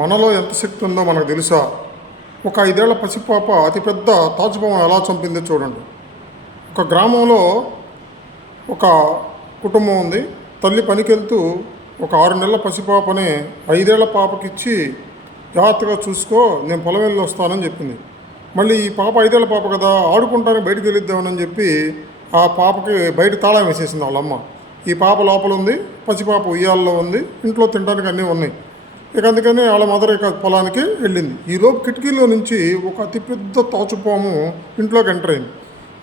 మనలో ఎంత శక్తి ఉందో మనకు తెలుసా? ఒక ఐదేళ్ళ పసిపాప అతిపెద్ద తాజుపాము ఎలా చంపిందో చూడండి. ఒక గ్రామంలో ఒక కుటుంబం ఉంది. తల్లి పనికెళ్తూ ఒక ఆరు నెలల పసిపాపని ఐదేళ్ళ పాపకిచ్చి జాగ్రత్తగా చూసుకో నేను పొలం వెళ్ళి వస్తానని చెప్పింది. మళ్ళీ ఈ పాప ఐదేళ్ళ పాప కదా ఆడుకుంటానికి బయటకు వెళ్ళిద్దామని చెప్పి ఆ పాపకి బయట తాళం వేసేసింది వాళ్ళమ్మ. ఈ పాప లోపల ఉంది పసిపాప ఉయ్యాల్లో ఉంది ఇంట్లో తినడానికి అన్నీ ఉన్నాయి. ఇక అందుకని వాళ్ళ మదర్ ఇక పొలానికి వెళ్ళింది. ఈలోపు కిటికీలో నుంచి ఒక అతిపెద్ద తాచుపాము ఇంట్లోకి ఎంటర్ అయింది.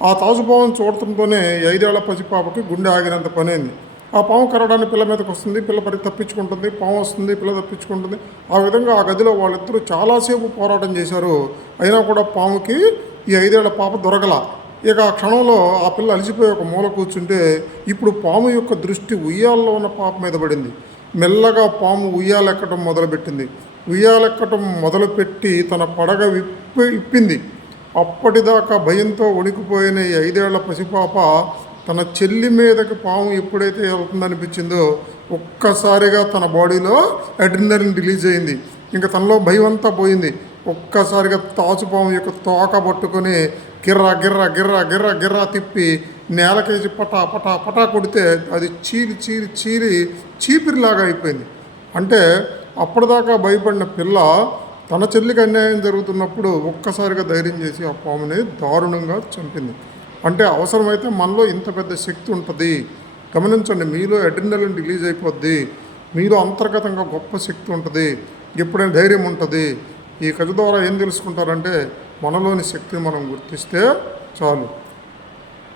ఆ తాచుపాముని చూడటంతోనే ఈ ఐదేళ్ళ పసిపాపకి గుండె ఆగినంత పని అయింది ఆ పాము కరవడానికి పిల్ల మీదకి వస్తుంది పిల్ల పరి తప్పించుకుంటుంది పాము వస్తుంది పిల్ల తప్పించుకుంటుంది. ఆ విధంగా ఆ గదిలో వాళ్ళిద్దరూ చాలాసేపు పోరాటం చేశారు. అయినా కూడా పాముకి ఈ ఐదేళ్ళ పాప దొరకల. ఇక ఆ క్షణంలో ఆ పిల్ల అలసిపోయి ఒక మూల కూర్చుంటే ఇప్పుడు పాము యొక్క దృష్టి ఉయ్యాల్లో ఉన్న పాప మీద పడింది. మెల్లగా పాము ఉయ్యాలెక్కటం మొదలుపెట్టింది. ఉయ్యాలెక్కటం మొదలుపెట్టి తన పడగ విప్పి ఇప్పింది అప్పటిదాకా భయంతో వణికిపోయిన ఈ ఐదేళ్ళ పసిపాప తన చెల్లి మీదకి పాము ఎప్పుడైతే వెళ్తుందనిపించిందో ఒక్కసారిగా తన బాడీలో అడ్రినలిన్ రిలీజ్ అయింది. ఇంకా తనలో భయం అంతా పోయింది. ఒక్కసారిగా తాచుపాము యొక్క తోక పట్టుకొని గిర్రా గిర్రా గిర్రా గిర్రా గిర్రా తిప్పి నేలకేసి పటా పటా పటా కొడితే అది చీలి చీలి చీలి చీపిరిలాగా అయిపోయింది. అంటే అప్పటిదాకా భయపడిన పిల్ల తన చెల్లికి అన్యాయం జరుగుతున్నప్పుడు ఒక్కసారిగా ధైర్యం చేసి ఆ పాముని దారుణంగా చంపింది. అంటే అవసరమైతే మనలో ఇంత పెద్ద శక్తి ఉంటుంది. గమనించండి మీలో అడ్రినలిన్ రిలీజ్ అయిపోద్ది. మీలో అంతర్గతంగా గొప్ప శక్తి ఉంటుంది. ఎప్పుడైనా ధైర్యం ఉంటుంది. ఈ కథ ద్వారా ఏం తెలుసుకుంటారంటే మనలోని శక్తిని మనం గుర్తిస్తే చాలు.